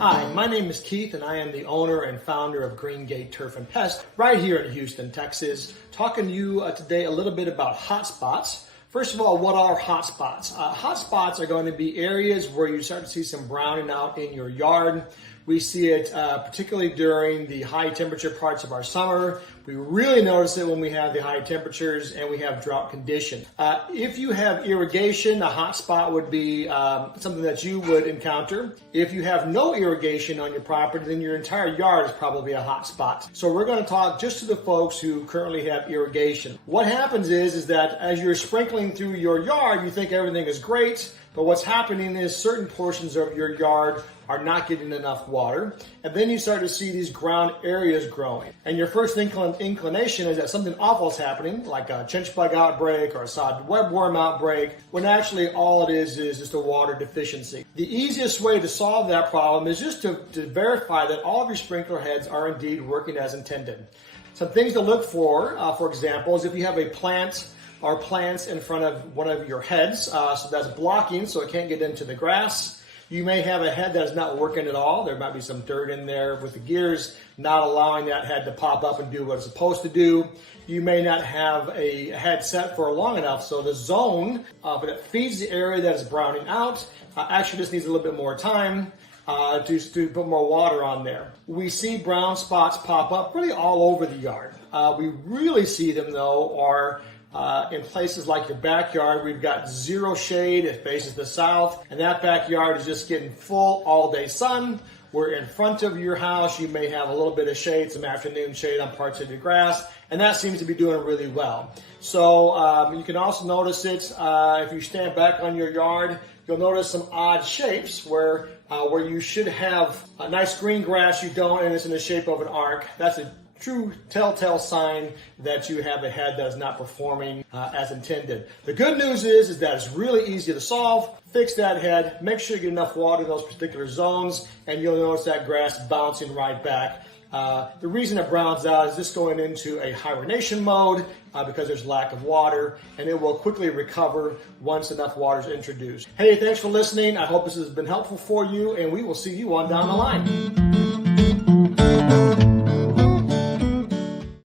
Hi, my name is Keith and I am the owner and founder of Green Gate Turf and Pest right here in Houston, Texas. Talking to you today a little bit about hotspots. First of all, what are hotspots? Hotspots are going to be areas where you start to see some browning out in your yard. We see it particularly during the high temperature parts of our summer. We really notice it when we have the high temperatures and we have drought conditions. If you have irrigation, a hot spot would be something that you would encounter. If you have no irrigation on your property, then your entire yard is probably a hot spot. So we're going to talk just to the folks who currently have irrigation. What happens is that as you're sprinkling through your yard, you think everything is great, but what's happening is certain portions of your yard are not getting enough water, and then you start to see these ground areas growing. And your first inclination is that something awful is happening, like a chinch bug outbreak or a sod webworm outbreak, when actually all it is just a water deficiency. The easiest way to solve that problem is just to verify that all of your sprinkler heads are indeed working as intended. Some things to look for example, is if you have a plant or plants in front of one of your heads, so that's blocking so it can't get into the grass. You may have a head that is not working at all. There might be some dirt in there with the gears, not allowing that head to pop up and do what it's supposed to do. You may not have a head set for long enough, so the zone that feeds the area that is browning out actually just needs a little bit more time to put more water on there. We see brown spots pop up really all over the yard. We really see them, though, are in places like your backyard. We've got zero shade, it faces the south, and that backyard is just getting full all-day sun. Where in front of your house, you may have a little bit of shade, some afternoon shade on parts of your grass, and that seems to be doing really well. So you can also notice it if you stand back on your yard. You'll notice some odd shapes where you should have a nice green grass, you don't, and it's in the shape of an arc. That's a true telltale sign that you have a head that is not performing as intended. The good news is that it's really easy to solve. Fix that head, make sure you get enough water in those particular zones, and you'll notice that grass bouncing right back. The reason it browns out is just going into a hibernation mode because there's lack of water, and it will quickly recover once enough water is introduced. Hey, thanks for listening. I hope this has been helpful for you, and we will see you on down the line.